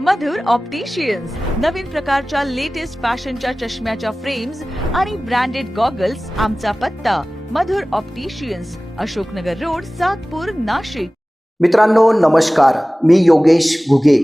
मधुर opticians नवीन प्रकारच्या latest फॅशनच्या चष्म्याच्या फ्रेम्स आणि ब्रँडेड गॉगल्स आमचा पत्ता. Madhur opticians Ashoknagar road Satpur Nashik. मित्रांनो नमस्कार. मी योगेश घुगे.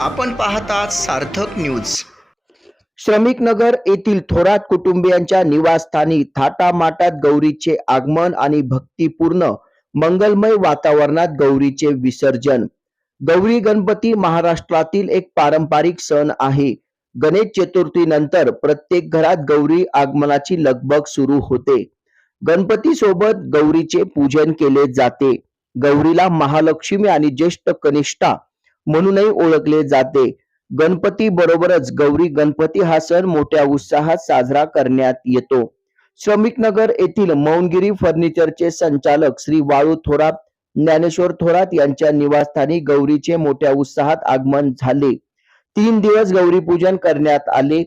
आपण पाहतात सार्थक न्यूज श्रमिक नगर येथील थोरात कुटुंबियांच्या निवासस्थानी थाटामाटात गौरीचे आगमन आणि भक्तिपूर्ण मंगलमय वातावरणात गौरीचे विसर्जन. गौरी गणपती महाराष्ट्रातील एक पारंपरिक सण आहे. गणेश चतुर्थी नंतर प्रत्येक घरात गौरी आगमनाची लगबग सुरू होते. गणपती सोबत गौरीचे पूजन केले जाते. गौरीला महालक्ष्मी आणि ज्येष्ठ कनिष्ठा म्हणूनही ओळखले जाते. गणपती बरोबरच गौरी गणपती हा सण मोठ्या उत्साहात साजरा करण्यात येतो. श्रमिक नगर येथील मौनगिरी फर्निचरचे संचालक श्री वाळू थोरात ज्ञानेश्वर थोरात यांच्या निवासस्थानी गौरीचे मोठ्या उत्साहात आगमन झाले. तीन दिवस गौरी पूजन करण्यात आले.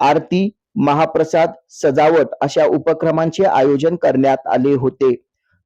आरती महाप्रसाद सजावट अशा उपक्रमांचे आयोजन करण्यात आले होते.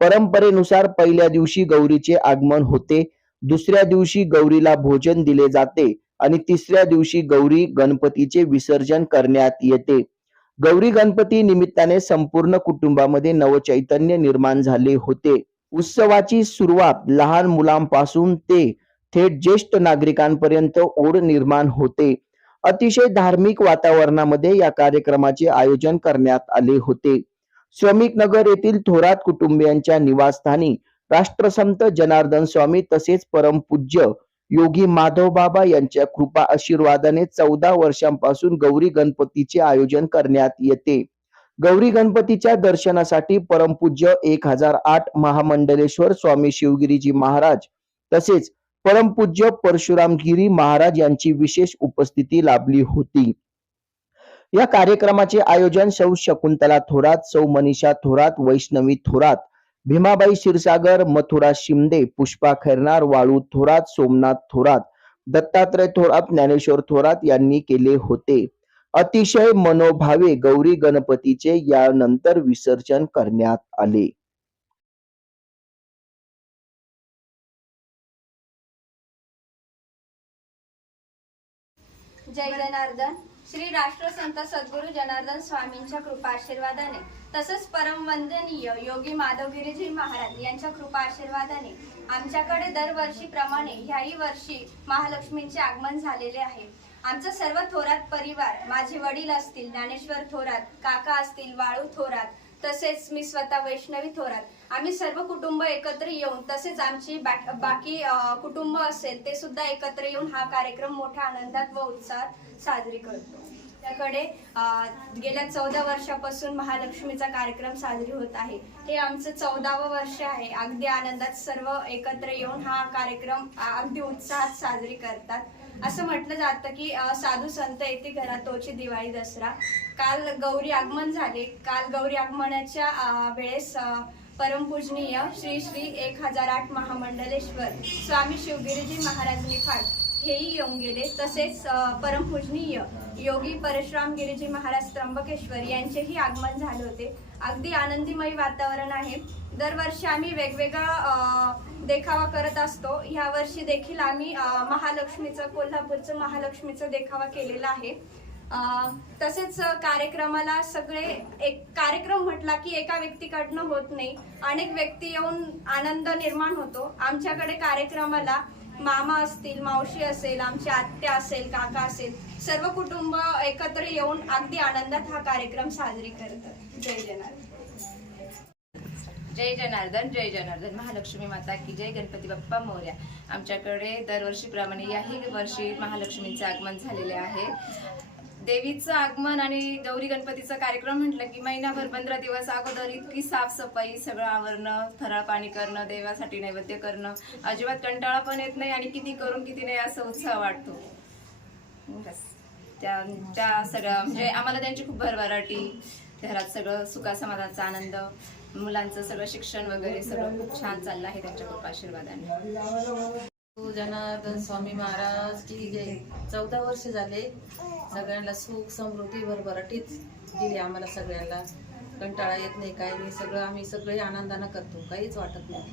परंपरेनुसार पहिल्या दिवशी गौरीचे आगमन होते. दुसऱ्या दिवशी गौरीला भोजन दिले जाते आणि तिसऱ्या दिवशी गौरी गणपतीचे विसर्जन करण्यात येते. गौरी गणपती निमित्ताने संपूर्ण कुटुंबामध्ये नवचैतन्य निर्माण झाले होते. उत्सवाची सुरुवात लहान मुलांपासून ते थेट ज्येष्ठ नागरिकांपर्यंत ओढ निर्माण होते. अतिशय धार्मिक वातावरणामध्ये या कार्यक्रमाचे आयोजन करण्यात आले होते. श्रमिक नगर येथील थोरात कुटुंबियांच्या निवासस्थानी राष्ट्रसंत जनार्दन स्वामी तसेच परमपूज्य योगी माधव बाबा यांच्या कृपा आशीर्वादाने चौदा वर्षांपासून गौरी गणपतीचे आयोजन करण्यात येते. गौरी गणपतीच्या दर्शनासाठी परमपूज्य एक हजार आठ महामंडलेश्वर स्वामी शिवगिरीजी महाराज तसेच परमपूज्य परशुरामगिरी महाराज यांची विशेष उपस्थिती लाभली होती. या कार्यक्रमाचे आयोजन सौ शकुंतला थोरात सौ मनीषा थोरात वैष्णवी थोरात भीमाबाई क्षीरसागर मथुरा शिंदे पुष्पा खैरनार वाळू थोरात सोमनाथ थोरात दत्तात्रय थोरात ज्ञानेश्वर थोरात यांनी केले होते. अतिशय मनोभावे गौरी गणपतीचे यानंतर विसर्जन करण्यात आले. जय जनार्दन. श्री राष्ट्रसंत सद्गुरु जनार्दन स्वामींच्या कृपा आशीर्वादाने तसंच परमवंदनीय योगी माधवगिरीजी महाराज यांच्या कृपा आशीर्वादाने आमच्याकडे दरवर्षीप्रमाणे ह्याही वर्षी महालक्ष्मींचे आगमन झालेले आहे. आमचा सर्व थोरात परिवार माझे वडील असतील ज्ञानेश्वर थोरात काका असतील वाळू थोरात तसेच मी स्वतः वैष्णवी थोरात. आम्ही सर्व कुटुंब एकत्र येऊन तसेच आमची बा- बाकी कुटुंब असेल ते सुद्धा एकत्र येऊन हा कार्यक्रम मोठ्या आनंदात व उत्साहात साजरी करतो. आमच्याकडे गेल्या चौदा वर्षापासून महालक्ष्मीचा कार्यक्रम साजरी होत आहे. हे आमचं चौदावं वर्ष आहे. अगदी आनंदात सर्व एकत्र येऊन हा कार्यक्रम अगदी उत्साहात साजरी करतात. असं म्हटलं जातं की साधू संत येते घरात तोची दिवाळी दसरा. काल गौरी आगमन झाले. काल गौरी आगमनाच्या वेळेस परमपूजनीय श्री श्री एक हजार आठ महामंडलेश्वर. स्वामी शिवगिरीजी महाराज निफाड. हेही येऊन गेले. तसेच परमपूजनीय योगी परशुराम गिरीजी महाराज त्र्यंबकेश्वर यांचेही आगमन झाले होते. अगदी आनंदीमय वातावरण आहे. दरवर्षी आम्ही वेगवेगळा देखावा करत असतो. ह्या वर्षी देखील आम्ही महालक्ष्मीचं कोल्हापूरचं महालक्ष्मीचं देखावा केलेला आहे. तसेच कार्यक्रमाला सगळे एक कार्यक्रम म्हटला की एका व्यक्तीकडनं होत नाही. अनेक व्यक्ती येऊन आनंद निर्माण होतो. आमच्याकडे कार्यक्रमाला मामा असतील मावशी असेल आमची आत्या असेल काका असेल सर्व कुटुंब एकत्र येऊन अगदी आनंदात हा कार्यक्रम साजरी करतात. जय जनार्दन. जय जनार्दन जय जनार्दन. महालक्ष्मी माता की जय. गणपती बाप्पा मोर्या. आमच्याकडे दरवर्षीप्रमाणे याही वर्षी महालक्ष्मीचे आगमन झालेले आहे. देवीचं आगमन आणि गौरी गणपतीचा कार्यक्रम म्हटलं की महिनाभर पंधरा दिवस अगोदर इतकी साफसफाई सगळं आवरणं फराळ पाणी करणं देवासाठी नैवेद्य करणं. अजिबात कंटाळा पण येत नाही आणि किती करून किती नाही असं उत्साह वाटतो. बस. त्या त्या सगळ्या म्हणजे आम्हाला त्यांची खूप भरभराटी घरात सगळं सुखासमाधानाचा आनंद मुलांचं सगळं शिक्षण वगैरे सगळं खूप छान चाललं आहे त्यांच्या खूप आशीर्वादाने जनार्दन स्वामी महाराज की जे चौदा वर्ष झाले सगळ्यांना सुख समृद्धी भरभराटीत दिली आम्हाला सगळ्यांना. कंटाळा येत नाही काही नाही सगळं आम्ही सगळे आनंदानं करतो काहीच वाटत नाही.